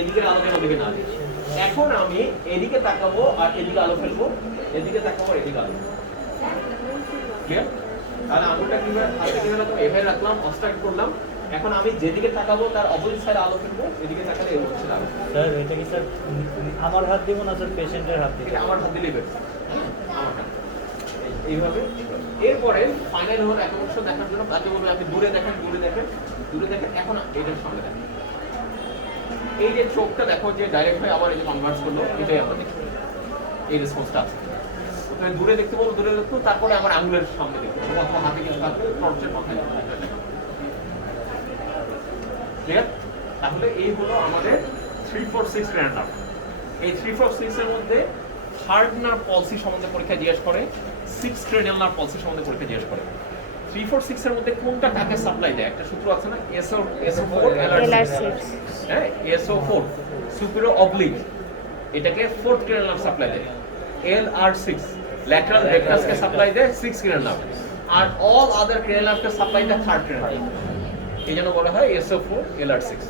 এদিকের আলো যেন ওদিকে না দিই। এখন আমি এদিকে তাকাবো আর এদিকে আলো ফেলবো, এদিকে তাকাবো আর এদিকে আলো। ক্লিয়ার? তাহলে আঙুলটা কিভাবে হাতে কিভাবে রাখলাম, এভাবে রাখলাম, অবস্ট্রাক্ট করলাম। এখন আমি যেদিকে তাকাবো তার অপোজিট সাইডে আলো ফেলবো, এদিকে তাকালে এর হচ্ছে আলো। স্যার এটা কি স্যার আমার হাত দিব না স্যার পেশেন্টের হাত দিব? এটা আমার হাত দিলেই বের, আমার হাত এইভাবে। এরপরে ফাইনাল হলো এক অংশ দেখার জন্য কাজে বলবে আপনি দূরে দেখেন, দূরে দেখেন, দূরে দেখেন। এখন এটার সামনে দেখেন, এই যে চোখটা দেখো যে ডাইরেক্ট হয়ে আবার এই যে কনভার্স করলো, এটাই আমরা দেখি, এই রেসপন্সটা আছে। তুমি দূরে দেখতে বলো, দূরে দেখতে, তারপরে আমার আঙুলের সামনে দেখতে অথবা হাতে কিছু থাকবে, টর্চের মাথায় ক্লিয়ার? তাহলে এই হলো আমাদের 3-4-6 ক্রেনিয়াল নার্ভ। এই 3-4-6 এর মধ্যে থার্ড নার্ভ পলসি সম্বন্ধে পরীক্ষা জিজ্ঞেস করে, 6 ক্রেনিয়াল নার্ভ পলসি সম্বন্ধে পরীক্ষা জিজ্ঞেস করে। 3-4-6 এর মধ্যে কোনটা কাকে সাপ্লাই দেয়? একটা সূত্র আছে না, SO4 LR6। হ্যাঁ, SO4 সুপিরিয়র অবলিক, এটাকে 4th ক্রেনিয়াল নার্ভ সাপ্লাই দেয়। LR6 ল্যাটারাল রেকটাসকে সাপ্লাই দেয় 6 ক্রেনিয়াল নার্ভ, আর অল আদার ক্রেনিয়াল নার্ভকে সাপ্লাই দেয় 3rd ক্রেনিয়াল নার্ভ। এই জন্য বলা হয় SO4 LR6।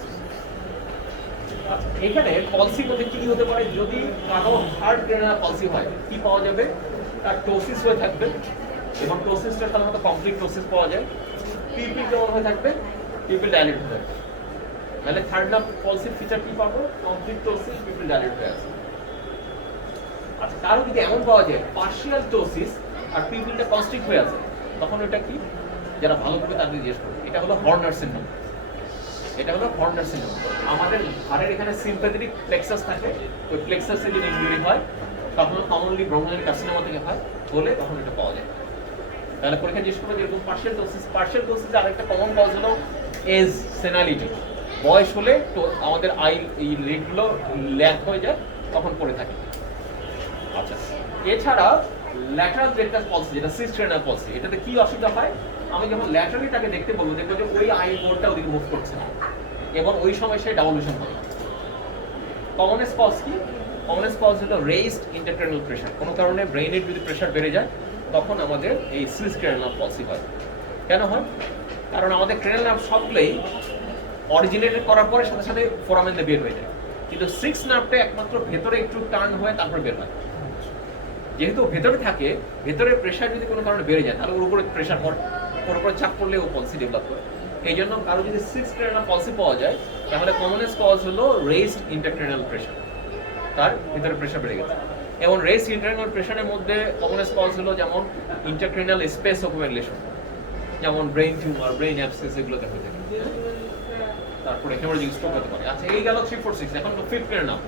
এখানে পলসি মধ্যে কি হতে পারে? যদি কারো থার্ড ক্রেনিয়াল পলসি হয়, কি পাওয়া যাবে? তার টোসিস হয়ে থাকবে, এবং টোসিসটা সাধারণত কমপ্লিট টোসিস পাওয়া যায়। পিপিল কেমন হয়ে থাকবে? পিপিল ডাইলেট হয়ে থাকবে। তাহলে থার্ড নার্ভ পলসির ফিচার কি পাবো? কমপ্লিট টোসিস, পিপিল ডাইলেট হয়ে আছে। আচ্ছা, কারো যদি এমন পাওয়া যায় পার্শিয়াল টোসিস আর পিপিলটা কনস্ট্রিক্ট হয়ে আছে, তখন এটা কি? যারা ভালো করে তাদের জিজ্ঞেস করবে, এটা হলো হর্নার সিনড্রোম। এটা হলো হর্নার সিনড্রোম। আমাদের ঘাড়ের এখানে সিম্প্যাথেটিক প্লেক্সাস থাকে, ওই প্লেক্সাসে যদি ইনজুরি হয় তখন কমনলি ব্রঙ্কিয়াল কার্সিনোমা থেকে হয়, বলে তখন এটা পাওয়া যায়। তাহলে পরীক্ষা জিজ্ঞেস করবে যেরকম পার্শিয়াল টোসিস। পার্শিয়াল টোসিস আরেকটা কমন কজ হলো এজ, সেনালিটি। বয়স হলে তো আমাদের এই লিডগুলো ল্যাক হয়ে যায়, তখন পড়ে থাকে। আচ্ছা, এছাড়া ল্যাটারাল রেকটাস পলসি, যেটা 6 ক্রেনিয়াল পলসি, এটাতে কি অসুবিধা হয়? আমি যখন ল্যাটারালি তাকে দেখতে বলবো, দেখবো যে ওই আই বোর্ডটা ওদিকে মুভ করছে না, এবং ওই সময় সে ডাবলুশন হবে। কমনেস কজ কি? কমনেস কজ হলো রেইজড ইন্টারক্রেনিয়াল প্রেশার। কোনো কারণে ব্রেইনের যদি প্রেশার বেড়ে যায়, তখন আমাদের এই 6 ক্রেনিয়াল পলসি হয়। কেন হয়? কারণ আমাদের ক্রেনিয়াল নার্ভ সবগুলোই অরিজিনেট করার পরে সাথে সাথে ফোরামেন দিয়ে বের হয়ে যায়, কিন্তু 6 নার্ভটা একমাত্র ভেতরে একটু টার্ন হয়ে তারপর বের হয়। যেহেতু ভেতরে থাকে, ভেতরের প্রেশার যদি কোনো কারণে বেড়ে যায়, তাহলে ওর উপরে প্রেশার ওর উপরে চাপ পড়লে ও পলসি ডেভেলপ করে। এই জন্য কারো যদি 6 ক্রেনিয়াল পলসি পাওয়া যায়, তাহলে কমনেস কজ হলো রেইজড ইন্টারক্রেনিয়াল প্রেশার, তার ভিতরে প্রেশার বেড়ে গেছে। এবং রেইজড ইন্টারক্রেনিয়াল প্রেশারের মধ্যে কমনেস কজ হলো যেমন ইন্টারক্রেনিয়াল স্পেস অকুমুলেশন, যেমন ব্রেইন টিউমার, ব্রেইন অ্যাবসেস, এগুলোতে হয়ে থাকে। তারপরে হেমোরেজিক স্ট্রোক হতে পারে। আচ্ছা, এই গেল 3-4-6। এখন তো 5th ক্রেনিয়াল।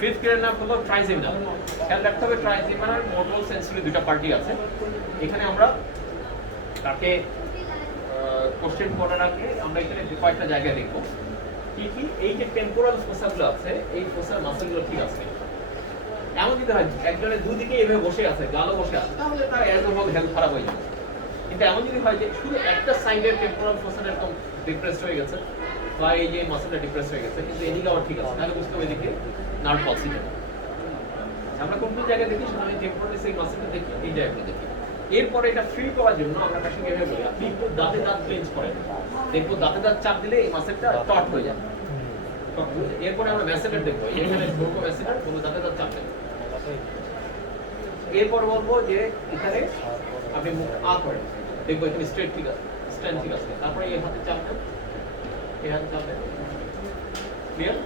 5th ক্রেনিয়াল হলো ট্রাইজেমিনাল। খেয়াল রাখতে হবে ট্রাইজেমিনাল মোটরল সেন্সরি দুটো পার্টি আছে। এখানে আমরা তাকে কোশ্চেন করার আগে আমরা এখানে কয়েকটা জায়গায় দেখব কি কি। এই যে টেম্পোরাল ফোসাগুলো আছে, এই ফোসার মাসলগুলো ঠিক আছে। এমন যদি হয় একজনের দুদিকে এভাবে বসে আছে, গালও বসে আছে, তাহলে তার অ্যাজ ওভারঅল হেলথ খারাপ হয়ে যাবে। কিন্তু এমন যদি হয় যে শুধু একটা সাইডের টেম্পোরাল ফোসা এরকম ডিপ্রেসড হয়ে গেছে, বা এই যে মাসলটা ডিপ্রেস হয়ে গেছে, কিন্তু এদিকে আবার ঠিক আছে, তাহলে বুঝতে হবে এদিকে নার্ভ পলসি। আমরা কোন কোন জায়গায় দেখি? সেখানে টেম্পোরালি সেই মাসলটা দেখি, এই জায়গাটা দেখি। এরপরে এটা ফিল করার জন্য আমরা পেশেন্টকে এভাবে বলি, আপনি একটু দাঁতে দাঁত ক্লেঞ্চ করেন, দেখবো দাঁতে দাঁত চাপ দিলে এই মাসলটা টট হয়ে যাবে। এরপরে আমরা ম্যাসেলেট দেখবো, এখানে ঢোকো ম্যাসেলেট, কোনো দাঁতে দাঁত চাপ দেবে। এরপর বলবো যে এখানে আপনি মুখ আ করেন, দেখবো এখানে স্ট্রেট ঠিক আছে, স্ট্যান্ড ঠিক আছে। তারপরে এই হাতে চাপ দেন, এই হাতে চাপ দেন। ক্লিয়ার?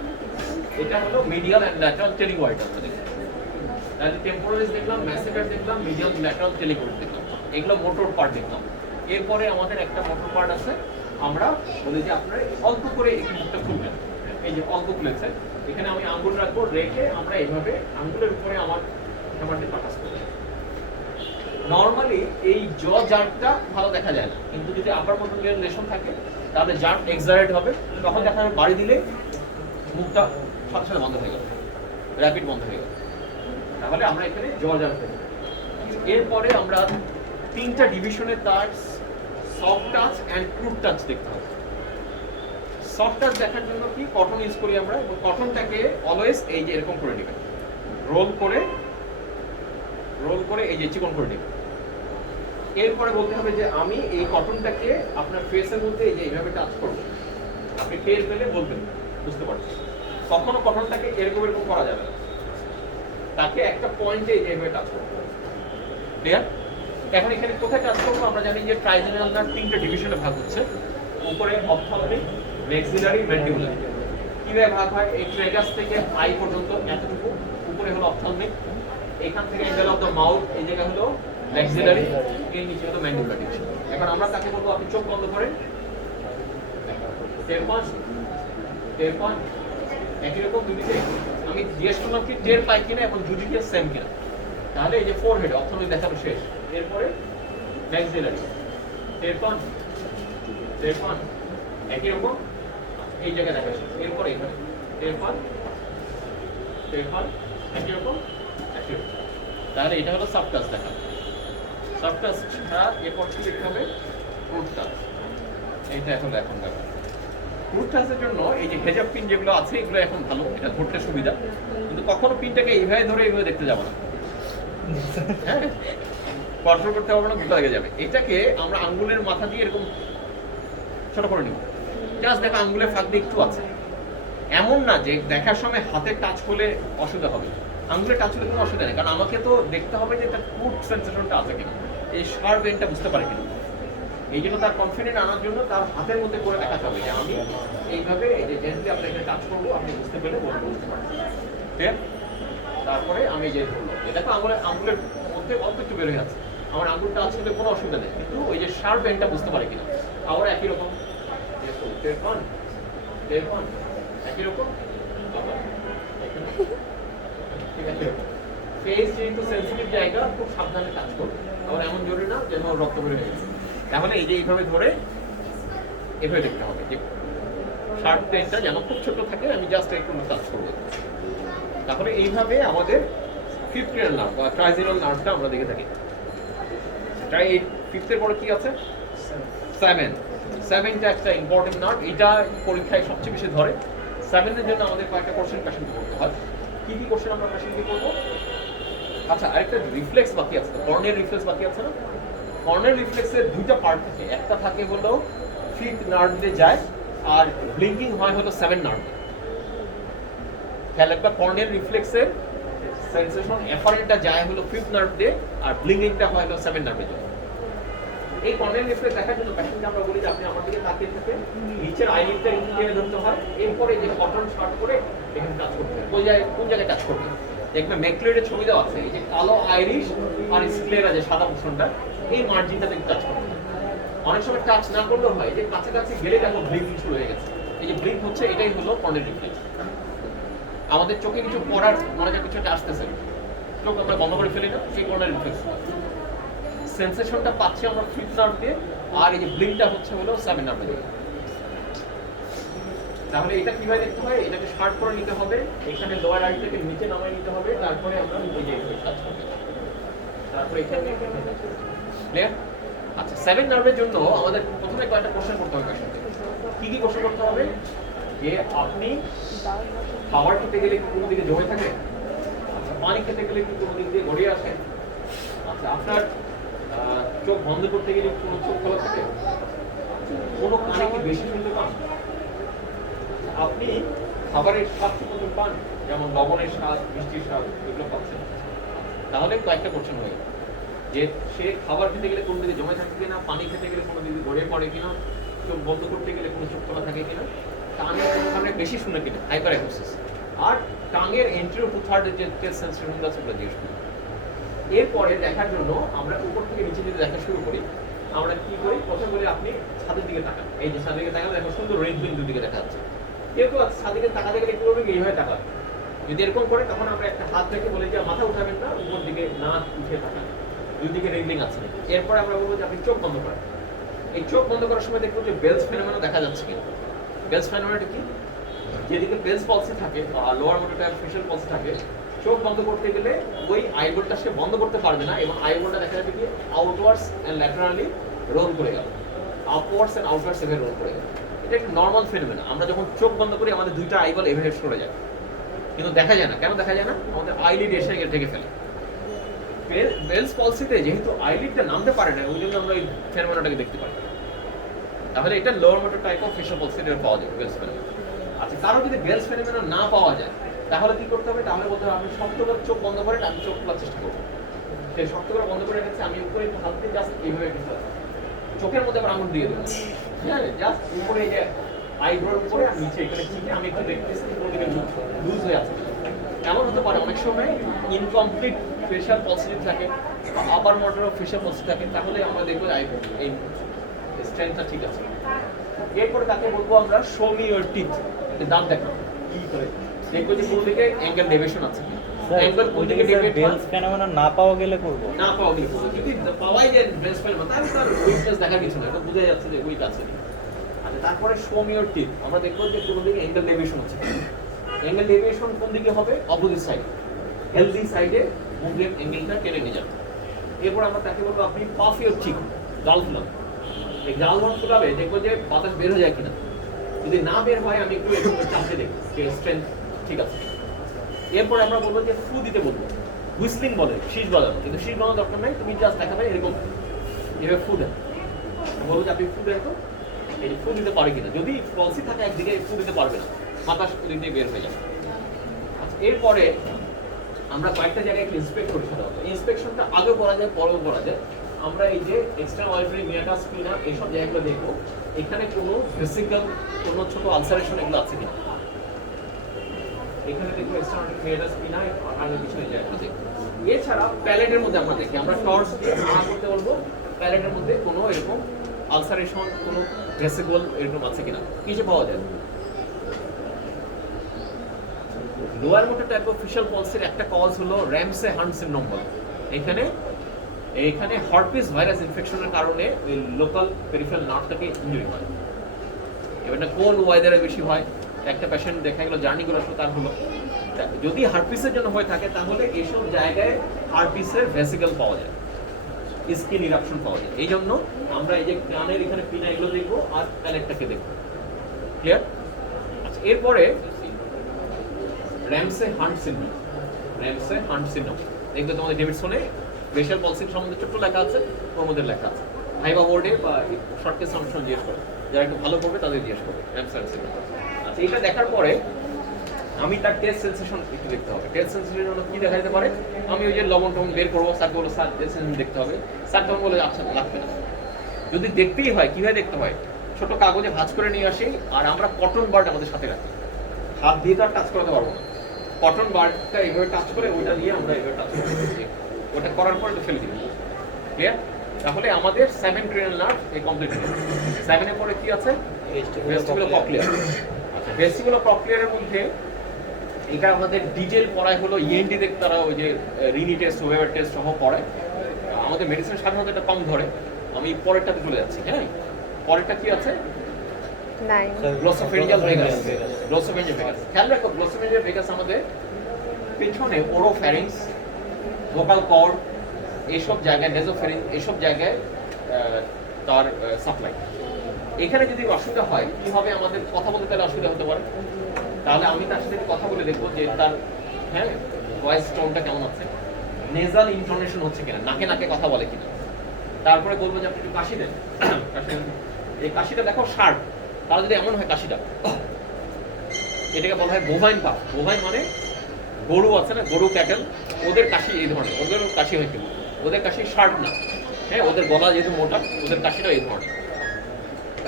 এটা হলো মিডিয়াল এন্ড ল্যাটারাল টেলিগয়েড। আমরা দেখি তাহলে টেম্পোরালিস দেখলাম, ম্যাসেটার দেখলাম, মিডিয়াল ল্যাটারাল টেলিগয়েড দেখলাম, এগুলো মোটর পার্ট দেখলাম। এরপরে আমাদের একটা মোটর পার্ট আছে, আমরা বলি যে আপনারা অল্প করে একটু মুখটা খুলবেন। এই যে অল্প খুলেছে, এখানে আমি আঙ্গুল রাখবো, রেখে আমরা এইভাবে আঙ্গুলের উপরে আমার হ্যামারটি পাকাস করব। নরমালি এই জ জার্কটা ভালো দেখা যায় না, কিন্তু যদি আপার মন্ডলের লেশন থাকে তাহলে জার্ক এক্সারেট হবে, তখন দেখা যাবে বাড়ি দিলে মুখটা সাথে সাথে বন্ধ হয়ে গেল, র্যাপিড বন্ধ হয়ে গেল। তাহলে আমরা এখানে জ জার্ক দেব। এরপরে আমরা 3টা ডিভিশনে তার soft touch and crude touch দেখতে হবে। সফট টাচ দেখার জন্য কি কটন ইউজ করি আমরা, এবং কটনটাকে অলওয়েজ এই যে এরকম করে নেবেন, রোল করে এই যে চিকন করে নেবেন। এরপরে বলতে হবে যে আমি এই কটনটাকে আপনার ফেসের মধ্যে এই যে এইভাবে টাচ করব। আপনি টের পেলে বলবেন, বুঝতে পারছেন। কখনো গঠনটাকে এরকম এরকম করা যাবে না, তাকে একটা পয়েন্টে এইভাবে টাচ করতে হবে। ক্লিয়ার? এখন এখানে কোথায় টাচ করবো? আমরা জানি যে ট্রাইজেনাল নার্ভ তিনটা ডিভিশনে ভাগ হচ্ছে, উপরে অপথ্যালমিক, ম্যাক্সিলারি, ম্যান্ডিবুলারি। কিভাবে ভাগ হয়? এই ট্রেগাস থেকে আই পর্যন্ত এতটুকু, উপরে হলো অপথ্যালমিক, এখান থেকে এঙ্গেল অফ দ্য মাউথ এই জায়গা হলো ম্যাক্সিলারি, এর নিচে হলো ম্যান্ডিবুলার ডিভিশন। এখন আমরা তাকে বলবো আপনি চোখ বন্ধ করেন, টের পান একই রকম দুদিকে। আমি জিজ্ঞেস করলাম কি টের পাই কিনা এবং দুদিকে সেম কিনা। তাহলে এই যে ফোরহেড অপথ্যালমিক দেখানো শেষ, এরপরে ম্যাক্সিলারি, টের পান একই রকম এই জায়গায় দেখা শেষ, এরপরে এখানে টের পান একই রকম। তাহলে এটা হলো সাবটাচ দেখা। সাবটাচ ছাড়া এরপর কি দেখতে হবে? Fruit touch. এইটা এখন দেখা। ফ্রুট টাচের জন্য এই যে হেজাব পিন যেগুলো আছে এগুলো এখন ভালো, এটা ধরতে সুবিধা, কিন্তু কখনো পিনটাকে এইভাবে ধরে এইভাবে দেখতে যাবো না, হ্যাঁ, কন্ট্রোল করতে হবে না, দুটো লেগে যাবে। এটাকে আমরা আঙ্গুলের মাথা দিয়ে এরকম ছোট করে নিব, জাস্ট দেখো আঙ্গুলের ফাঁক দিয়ে একটু আছে, এমন না যে দেখার সময় হাতে টাচ করলে অসুবিধা হবে। আঙ্গুলে টাচ হলে কোনো অসুবিধা নেই, কারণ আমাকে তো দেখতে হবে যে তার ফুড সেন্সেশনটা আছে কিনা, এই শার্প এন্ডটা বুঝতে পারে কিনা। এই জন্য তার কনফিডেন্ট আনার জন্য তার হাতের মধ্যে করে দেখাতে হবে যে আমি এইভাবে এই যে জেন্টলি আপনাকে টাচ করবো, আপনি বুঝতে পেলে বুঝতে পারবেন। ঠিক আছে? তারপরে আমি যে ধরলো এটা তো আঙ্গুলের মধ্যে অল্প একটু বের হয়ে আছে, আমার আঙ্গুল টাচ করলে কোনো অসুবিধা নেই, কিন্তু ওই যে শার্প এন্ডটা বুঝতে পারে কিনা। আবার একই রকম একই রকম ফেস যেহেতু সেন্সিটিভ জায়গা, খুব সাবধানে কাজ করবে, আবার এমন জরুরি না যেন রক্ত বের হয়ে গেছে। তাহলে এই যে এইভাবে ধরে এভাবে দেখতে হবে যে শার্প পেনটা যেন খুব ছোট থাকে, আমি জাস্ট একটু টাচ করবো। তারপরে এইভাবে আমাদের ফিফথ ক্রেনিয়াল নার্ভ বা ট্রাইজেনাল নার্ভটা আমরা দেখে থাকি। ফিফথের পরে কি আছে? সেভেনটা একটা ইম্পর্টেন্ট নার্ভ, এটা পরীক্ষায় সবচেয়ে বেশি ধরে। সেভেনের জন্য আমাদের কয়েকটা কোশ্চেন করতে হয়। কি কি কোশ্চেন আমরা করবো? আচ্ছা, আরেকটা রিফ্লেক্স বাকি আছে, কর্নিয়াল রিফ্লেক্স বাকি আছে না? কর্নিয়াল রিফ্লেক্সের দুইটা পার্ট থাকে, একটা থাকে হলো ফিফথ নার্ভ দিয়ে যায়, আর ব্লিঙ্কিং হয় হলো সেভেন নার্ভ। খেয়াল রাখবা, কর্নিয়াল রিফ্লেক্সের সেন্সেশন এফারেন্টটা যায় হলো ফিফথ নার্ভ দিয়ে, আর ব্লিঙ্কিংটা হয় হলো সেভেন নার্ভের জন্য। এই কর্নিয়াল রিফ্লেক্স দেখার জন্য পেশেন্টকে আমরা বলি যে আপনি আমার দিকে তাকিয়ে থেকে নিচের আইলিডটা একটু টেনে ধরতে হয়, এরপরে যে কটন শার্ট করে এখানে টাচ করতে হয়। কোন জায়গায় টাচ করতে হয়? দেখবে ম্যাকলেডের ছবি দেওয়া আছে, এই যে কালো আইরিশ আর স্ক্লেরা যে সাদা পোর্শনটা, এই মার্জিনটাতে টাচ করতে হয়। অনেক সময় টাচ না করলেও হয়, যে কাছাকাছি গেলে দেখো ব্লিঙ্কিং শুরু হয়ে গেছে। এই যে ব্লিঙ্ক হচ্ছে, এটাই হলো কর্নিয়াল রিফ্লেক্স। আমাদের চোখে কিছু পড়ার মনে হয় কিছু একটা আসতেছে, চোখ আমরা বন্ধ করে ফেলি না, সেই কর্নিয়াল রিফ্লেক্স। সেন্সেশনটা পাচ্ছি আমরা ফিফথ নার্ভ দিয়ে, আর এই যে ব্লিঙ্কটা হচ্ছে হলো সেভেন নার্ভ দিয়ে। তাহলে এটা কিভাবে দেখতে হয়? এটাকে শার্প করে নিতে হবে, এখানে লোয়ার আই থেকে নিচে নামিয়ে নিতে হবে, তারপরে আমরা এই যে টাচ করব, তারপরে এখানে ক্লিয়ার? আচ্ছা, সেভেন নার্ভের জন্য আমাদের প্রথমে কয়েকটা কোশ্চেন করতে হবে। কি কি কোশ্চেন করতে হবে? যে আপনি খাবার খেতে গেলে কি কোনো দিকে জমে থাকে? আচ্ছা, পানি খেতে গেলে কি কোনো দিক দিয়ে গড়িয়ে আসে? আচ্ছা, আপনার চোখ বন্ধ করতে গেলে কোনো চোখ খোলা থাকে? কোনো কানে কি বেশি শুনতে পান? আপনি খাবারের স্বাদ কত পান, যেমন লবণের স্বাদ, মিষ্টির স্বাদ, এগুলো পাচ্ছেন? তাহলে কয়েকটা কোশ্চেন হয়ে যে সে খাবার খেতে গেলে কোনো দিকে জমে থাকে কিনা, পানি খেতে গেলে কোনো দিকে গড়িয়ে পড়ে কিনা, চোখ বন্ধ করতে গেলে কোনো চোখ খোলা থাকে কিনা, কানে কোনো কারণে বেশি শুনে কিনা, হাইপার অ্যাকুসিস, আর টাঙের এন্ট্রিও টু থার্ড যে টেস্ট সেন্সেশন আছে ওগুলো জিজ্ঞেস করি। এরপরে দেখার জন্য আমরা উপর থেকে নিচে যদি দেখা শুরু করি, আমরা কি করি? প্রথম বলি আপনি ছাদের দিকে তাকান, এই যে ছাদের দিকে তাকান, এখন সুন্দর রেড বিন্দু দিকে দেখা যাচ্ছে। কেউ কেউ ছাদের দিকে তাকাতে গেলে একটু করবে এইভাবে তাকান, যদি এরকম করে তখন আমরা একটা হাত রেখে বলি যে মাথা উঠাবেন না, উপর দিকে না উঠে তাকান, দুই দিকে রেগলিং আছে। এরপরে আমরা বলবো যে আপনি চোখ বন্ধ করেন। এই চোখ বন্ধ করার সময় দেখবো যে বেলস ফেনোমেনা দেখা যাচ্ছে কিনা। বেলস ফেনোমেনাটা কি? যেদিকে বেলস পলসি থাকে বা লোয়ার মোটর ফেশিয়াল পলসি থাকে, চোখ বন্ধ করতে গেলে ওই আইবলটা সে বন্ধ করতে পারবে না, এবং আইবলটা দেখা যাবে কি আউটওয়ার্ডস এন্ড ল্যাটারালি রোল করে গেল, আপওয়ার্ডস এন্ড আউটওয়ার্ডস এভাবে রোল করে গেল। এটা একটা নর্মাল ফেনোমেনা। আমরা যখন চোখ বন্ধ করি আমাদের দুইটা আইবল এভাবে সরে যায়, কিন্তু দেখা যায় না। কেন দেখা যায় না? আমাদের আইলিড এসে ঢেকে ফেলে। বেলস পলসিতে যেহেতু আইলিডটা নামতে পারে না, ওই জন্য আমরা এই ফেনোমেনাটাকে দেখতে পাই। তাহলে এটা lower motor type of facial পলসি পাওয়া যায় বেলস ফেনোমেনা। আচ্ছা, কারো যদি বেলস ফেনোমেনন না পাওয়া যায় তাহলে কি করতে হবে? তাহলে বলতে হবে আপনি শক্ত করে চোখ বন্ধ করেন, আমি চোখ খোলার চেষ্টা করবো। সেই শক্ত করে বন্ধ করে রেখেছি, আমি উপরে একটু হাত দিয়ে জাস্ট এইভাবে একটু চোখের মধ্যে আবার আঙুল দিয়ে দেবো, হ্যাঁ, জাস্ট উপরে এই যে আইব্রোর উপরে আর নিচে এখানে চিনে আমি একটু দেখতেছি কোন দিকে লুজ হয়ে আছে। এমন হতে পারে অনেক সময় ইনকমপ্লিট ফেশিয়াল পলসি থাকে বা আপার মডেল অফ ফেশিয়াল পলসি থাকে, তাহলে আমরা দেখবো এই স্ট্রেংথটা ঠিক আছে। এরপরে তাকে বলবো আমরা শো মি ইওর টিথ, দাঁত দেখো কি করে, দেখবো যে কোন দিকে অ্যাঙ্গেল ডেভিয়েশন আছে, অ্যাঙ্গেল কোন দিকে ডেভিয়েট বেলস ফেনোমেনন না পাওয়া গেলে করব। না পাওয়া গেলে করবো। যদি পাওয়াই যায় বেলস ফেনোমেনন তাহলে তার উইকনেস দেখার কিছু না, এটা বোঝা যাচ্ছে যে উইক আছে। আচ্ছা, তারপরে শো মি ইওর টিথ, আমরা দেখবো যে কোন দিকে অ্যাঙ্গেল ডেভিয়েশন আছে। অ্যাঙ্গেল ডেভিয়েশন কোন দিকে হবে? অপোজিট সাইড, হেলদি সাইডে মুভের অ্যাঙ্গেলটা টেনে নিয়ে যাবে। এরপর আমরা তাকে বলবো আপনি পাফ ইওর চিক, গাল ফুলান। এই গাল যখন ফুলাবে দেখবো যে বাতাস বের হয়ে যায় কিনা, যদি না বের হয় আমি একটু এরকম চাপতে দেখবো যে স্ট্রেংথ ঠিক আছে। এরপর আমরা বলবো যে ফু দিতে বলবো, হুইসলিং বলে শীষ বাজানো, কিন্তু শীষ বাজানোর দরকার নেই, তুমি জাস্ট দেখাবে এরকম এভাবে ফু দেন। বলবো যে আপনি ফু দেন তো, এই ফু দিতে পারে কিনা, যদি পলসি থাকে একদিকে ফু দিতে পারবে না, বাতাস ওদিক দিয়ে বের হয়ে যাবে। আচ্ছা, এরপরে আমরা কয়েকটা জায়গায় একটু ইন্সপেক্ট করি সাধারণত। ইন্সপেকশনটা আগে করা যায়, পরেও করা যায়। আমরা এই যে এক্সটার্নাল অয়েল মিয়াটাস কিনা এইসব জায়গাগুলো দেখবো, এখানে কোনো ভেসিকল, কোনো ছোট আলসারেশন এগুলো আছে কিনা। এখানে দেখবো এক্সটার্নাল মিয়াটাস কিনা আর কিছু এই জায়গাগুলো দেখবো। এছাড়া প্যালেটের মধ্যে আমরা দেখি, আমরা টর্চ দিয়ে না করতে বলবো প্যালেটের মধ্যে কোনো এরকম আলসারেশন, কোনো ভেসিকল এরকম আছে কিনা, কিছু পাওয়া যায়। Lower motor type of facial পলসির একটা কজ হলো র্যামসে হান্ট সিনড্রোম বলে। এখানে হার্পিস ভাইরাস ইনফেকশনের কারণে ওই লোকাল পেরিফেরাল নার্ভটাকে ইনজুরি হয়। এবার না কোল্ড ওয়েদারে বেশি হয়, একটা পেশেন্ট দেখা গেল জার্নি করে আসলো তার হলো, যদি হার্পিসের জন্য হয়ে থাকে তাহলে এইসব জায়গায় হার্পিসের ভেসিকল পাওয়া যায়, স্কিন ইরাপশন পাওয়া যায়। এই জন্য আমরা এই যে কানের এখানে পিনা এগুলো দেখবো আর প্যালেটটাকে দেখবো। ক্লিয়ার? আচ্ছা, এরপরে Ramsay hunt syndrome, Ramsay hunt syndrome দেখবে তোমাদের ডেভিডসনে ফেশিয়াল পলসির সম্বন্ধে ছোট্ট লেখা আছে, ওর মধ্যে লেখা আছে। হাইবা বোর্ডে বা শর্টকে সামনে জিজ্ঞেস করে, যারা একটু ভালো করবে তাদের জিজ্ঞেস করবে র্যামসে হান্ট সিনড্রোম। আচ্ছা, এটা দেখার পরে আমি তার টেস্ট সেন্সেশন একটু দেখতে হবে। টেস্ট সেন্সেশন জন্য কি দেখা যেতে পারে? আমি ওই যে লবণ টবণ বের করবো, স্যারকে বলবো স্যার টেস্ট সেন্সেশন দেখতে হবে, স্যার তখন বলে আচ্ছা লাগবে না। যদি দেখতেই হয়, কিভাবে দেখতে হয়? ছোট কাগজে ভাঁজ করে নিয়ে আসি, আর আমরা কটন বার্ড আমাদের সাথে রাখি, হাত দিয়ে তো আর টাচ করাতে পারবো না, কটন বার্ডটা এইভাবে টাচ করে ওটা দিয়ে আমরা এইভাবে টাচ করে ওটা করার পর এটা ফেলে দিব। ক্লিয়ার? তাহলে আমাদের 7 ক্রেনিয়াল নার্ভ এই কমপ্লিট হলো। 7 এর পরে কি আছে? Vestibular cochlear. আচ্ছা, ভেস্টিবুলার কক্লিয়ারের মধ্যে এটা আমাদের ডিটেল পড়ায় হলো ইএনটি দেখতে, তারা ওই যে রিনি টেস্ট, ওয়েবার টেস্ট সহ পড়ায়। আমাদের মেডিসিন সাধারণত এটা কম ধরে। আমি পরেরটাতে চলে যাচ্ছি। হ্যাঁ, পরেরটা কি আছে? গ্লোসোফেরিয়াল ভেগাস। গ্লোসোফেরিয়াল ভেগাস, খেয়াল রাখো গ্লোসোফেরিয়াল ভেগাস আমাদের পেছনে ওরোফ্যারিংস, ভোকাল কর্ড, এইসব জায়গায়, নেজোফেরিং, এইসব জায়গায় তার সাপ্লাই। এখানে যদি অসুবিধা হয় কি হবে? আমাদের কথা বলতে তাহলে অসুবিধা হতে পারে। তাহলে আমি তার সাথে কথা বলে দেখবো যে তার হ্যাঁ ভয়েস টোনটা কেমন আছে, নেজাল ইনটোনেশন হচ্ছে কিনা, নাকে নাকে কথা বলে কিনা। তারপরে বলবো যে আপনি একটু কাশি দেন, এই কাশিটা দেখো শার্প, তাহলে যদি এমন হয় কাশিটা, এটাকে বলা হয় বোভাইন কাফ। বোভাইন মানে গরু আছে না, গরু ক্যাটেল, ওদের কাশি এই ধরনের, ওদের কাশি হয় কিন্তু ওদের কাশি শার্প না, হ্যাঁ, ওদের গলা যেহেতু মোটা, ওদের কাশিটা এই ধরনের।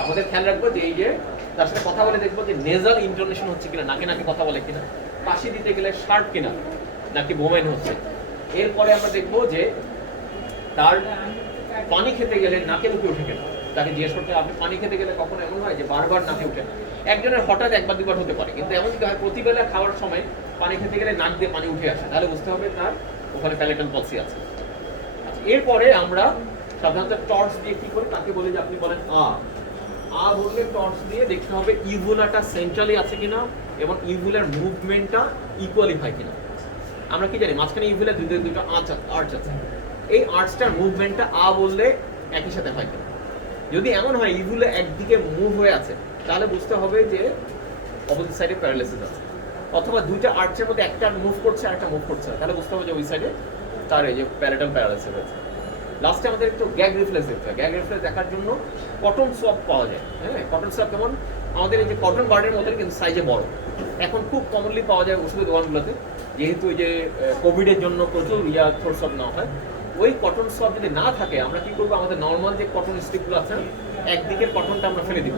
আমাদের খেয়াল রাখবো যে এই যে তার সাথে কথা বলে দেখবো যে নেজাল ইন্টোনেশন হচ্ছে কিনা, নাকে নাকে কথা বলে কিনা, কাশি দিতে গেলে শার্প কিনা, নাকি বোমাইন হচ্ছে। এরপরে আমরা দেখবো যে তার পানি খেতে গেলে নাকে মুখে উঠে কিনা, তাকে জিজ্ঞেস করতে হবে আপনি পানি খেতে গেলে কখনো এমন হয় যে বারবার নাকে উঠে? একজনের হঠাৎ একবার দুবার হতে পারে, কিন্তু এমন যদি হয় প্রতিবেলা খাওয়ার সময় পানি খেতে গেলে নাক দিয়ে পানি উঠে আসে, তাহলে বুঝতে হবে তার ওখানে প্যালেটাল পলসি আছে। এরপরে আমরা সাধারণত টর্চ দিয়ে কি করি, তাকে বলি যে আপনি বলেন আ বললে টর্চ দিয়ে দেখতে হবে ইভুলাটা সেন্ট্রালি আছে কিনা এবং ইভুলার মুভমেন্টটা ইকুয়ালি হয় কিনা। আমরা কি জানি মাঝখানে ইভুলার দুটো আর্চ আছে, এই আর্চটার মুভমেন্টটা বললে একই সাথে হয় কিনা। যদি এমন হয় ইভুলা একদিকে মুভ হয়ে আছে, তাহলে বুঝতে হবে যে অপোজিট সাইডে প্যারালাইসিস আছে, অথবা দুইটা আর্চের মধ্যে একটা মুভ করছে আর একটা মুভ করছে না, তাহলে বুঝতে হবে যে ওই সাইডে তার এই যে প্যারাটাল প্যারালাইসিস আছে। লাস্টে আমাদের একটু গ্যাগ রিফ্লেক্স দেখতে হয়। গ্যাগ রিফ্লেক্স দেখার জন্য কটন সোয়াব পাওয়া যায়। হ্যাঁ, কটন সোয়াব কেমন আমাদের এই যে কটন বার্ডের মধ্যে কিন্তু সাইজে বড়। এখন খুব কমনলি পাওয়া যায় ওষুধের দোকানগুলোতে, যেহেতু এই যে কোভিডের জন্য প্রচুর থ্রোট সব নেওয়া হয়। ওই কটন সব যদি না থাকে আমরা কি করবো, আমাদের নর্মাল যে কটন স্টিকগুলো আছে একদিকে কটনটা আমরা ফেলে দিব।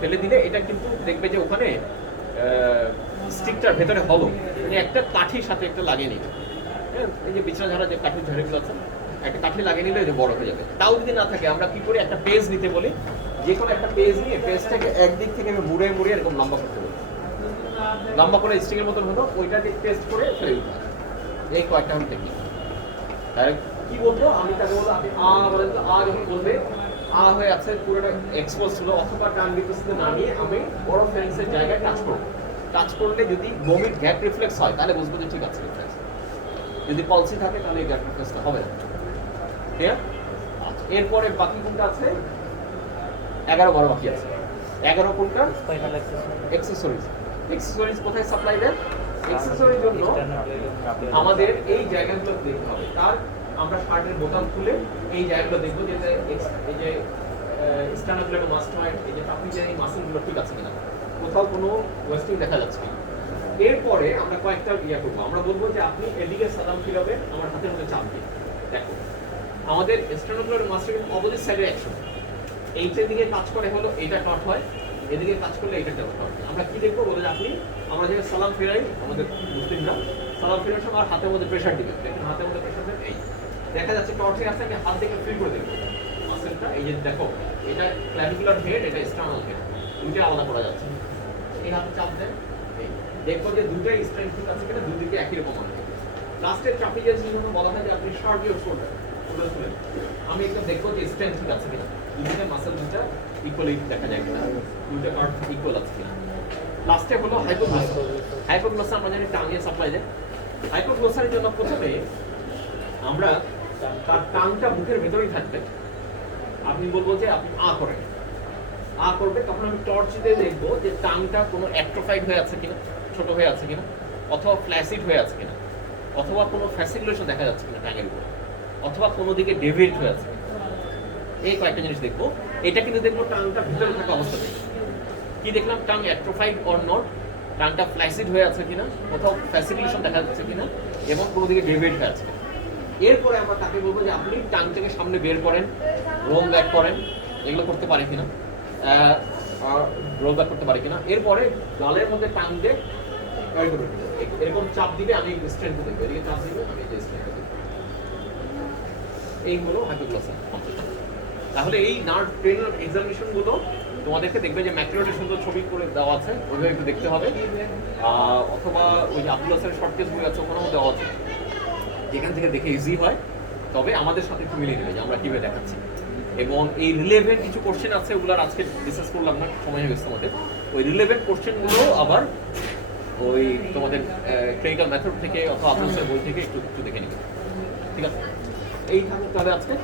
ফেলে দিলে এটা কিন্তু দেখবে যে ওখানে স্টিকটার ভেতরে হলো, মানে একটা কাঠির সাথে একটা লাগিয়ে নিবে। হ্যাঁ, এই যে বিছানা ঝাড়া যে কাঠির ঝাড়িগুলো আছে একটা কাঠি লাগিয়ে নিলে যে বড় হয়ে যাবে। তাও যদি না থাকে আমরা কি করি, একটা পেজ নিতে বলি, যে কোনো একটা পেজ নিয়ে পেজটাকে একদিক থেকে আমি মুড়ে মুড়ে এরকম লম্বা করতে বলি। লম্বা করে স্টিকের মতন হলো, ওইটাকে পেস্ট করে ফেলে দিতে হয়। এই কয়েকটা আমি টেকনিক। তাহলে কি বলবো, আমি তাকে বলবো আপনি বলেন তো, যখন বলবে হয়ে আছে পুরোটা এক্সপোজ ছিল, অথবা ডান বিপরীতে নামিয়ে আমি বড় ফেন্সের জায়গায় টাচ করবো। টাচ করলে যদি বমির গ্যাপ রিফ্লেক্স হয় তাহলে বুঝবো যে ঠিক আছে রিফ্লেক্স। যদি পলসি থাকে তাহলে এই গ্যাপ রিফ্লেক্সটা হবে না। ঠিক আছে? আচ্ছা, এরপরে বাকি কোনটা আছে? 11-12 বাকি আছে। 11 কোনটা? Spinal accessories. এক্সেসরিজ কোথায় সাপ্লাই দেন? এক্সেসরিজ জন্য আমাদের এই জায়গাগুলো দেখতে হবে। তার আমরা শার্টের বোতাম খুলে এই জায়গাগুলো দেখবো, যেটা এই যে স্ট্যান্ডার্ড মাস্ট হয়, এই যে আপনি জানি মাসেলগুলো ঠিক আছে কিনা, কোথাও কোনো ওয়েস্টিং দেখা যাচ্ছে কিনা। এরপরে আমরা কয়েকটা করবো, আমরা বলবো যে আপনি এদিকে সালাম ফিরাবেন, আমার হাতের মধ্যে চাপ দিয়ে দেখো আমাদের স্ট্যান্ডার্ড মাস্টার কিন্তু অপোজিট সাইডে অ্যাকশন। এইটার দিকে কাজ করে হলো এটা নট হয়, এদিকে কাজ করলে এটা ডেভেলপ হবে। আমরা কি দেখবো বলে, আপনি আমরা যে সালাম ফিরাই, আমাদের মুসলিমরা সালাম ফিরার সময় হাতের মধ্যে প্রেশার দিবে, হাতের মধ্যে প্রেশার দেন, এই দেখা যাচ্ছে টর্চে আছে, আমি হাত দেখে ফিল করে দেখবো মাসেলটা। এই যে দেখো এটা ক্ল্যাভিকুলার হেড, এটা স্টার্নাল হেড, দুইটা আলাদা করা যাচ্ছে। এই হাতে চাপ দেন, এই দেখবো যে দুইটাই স্ট্রেংথ ঠিক আছে কিনা, দুই দিকে একই রকম হবে। লাস্টের চাপিয়ের জন্য বলা হয় যে আপনি শর্ট ইউর শোল্ডার তুলে আমি একটু দেখবো যে স্ট্রেংথ ঠিক আছে কিনা, দুইটা মাসেল দুইটা ইকুয়ালি দেখা যায় কিনা, দুইটা কার্ড ইকুয়াল আছে কিনা। লাস্টে হলো হাইপোগ্লোসার। হাইপোগ্লোসার আমরা জানি টাঙিয়ে সাপ্লাই দেয়। হাইপোগ্লোসারের জন্য প্রথমে আমরা তার টাংটা মুখের ভেতরেই থাকবে। আপনি বলবো যে আপনি করেন, করবে, তখন আমি টর্চ দিয়ে দেখবো যে টাংটা কোনো অ্যাট্রোফাইড হয়ে আছে কিনা, ছোট হয়ে আছে কিনা, অথবা ফ্ল্যাসিড হয়ে আছে কিনা, অথবা কোনো ফ্যাসিকুলেশন দেখা যাচ্ছে কিনা টাঙের উপর, অথবা কোনো দিকে ডেভিয়েট হয়ে আছে। এই কয়েকটা জিনিস দেখবো। এটা কিন্তু দেখবো টাংটা ভিতরে থাকা অবস্থাতে। কি দেখলাম, টাং অ্যাট্রোফাইড অর নট, টাংটা ফ্ল্যাসিড হয়ে আছে কিনা, কোথাও ফ্যাসিকুলেশন দেখা যাচ্ছে কিনা, এবং কোনো দিকে ডেভিয়েট হয়ে আছে কিনা। এরপরে আমরা তাকে বলবো যে আপনি টাং থেকে সামনে বের করেন, রোল ব্যাক করেন, এগুলো করতে পারে কিনা, রোল ব্যাক করতে পারে কিনা। এরপরে গালের মধ্যে টাং দিয়ে এরকম চাপ দিবে, আমি স্ট্রেন্থ দেখবো, এদিকে চাপ দিবে, আমি যে স্ট্রেন্থ দেখবো। এই হলো হাইপোগ্লোসার। তাহলে এই নার্ভ ট্রেনার এক্সামিনেশন গুলো তোমাদেরকে দেখবে যে ম্যাক্রোতে সুন্দর ছবি করে দেওয়া আছে, ওইভাবে একটু দেখতে হবে। অথবা ওই যে আব্দুল হাসানের শর্ট কেস বই আছে, ওখানেও দেওয়া আছে, যেখান থেকে দেখে ইজি হয়। তবে আমাদের সাথে একটু মিলিয়ে নেবে যে আমরা কীভাবে দেখাচ্ছি। এবং এই রিলেভেন্ট কিছু কোশ্চেন আছে, ওগুলো আজকে ডিসকাস করলাম না, সময় হয়ে গেছে আমাদের। ওই রিলেভেন্ট কোশ্চেনগুলো আবার ওই তোমাদের ক্লিনিক্যাল মেথড থেকে অথবা আব্দুল হাসানের বই থেকে একটু দেখে নেবে। ঠিক আছে, এই থাকুক তাহলে আজকে।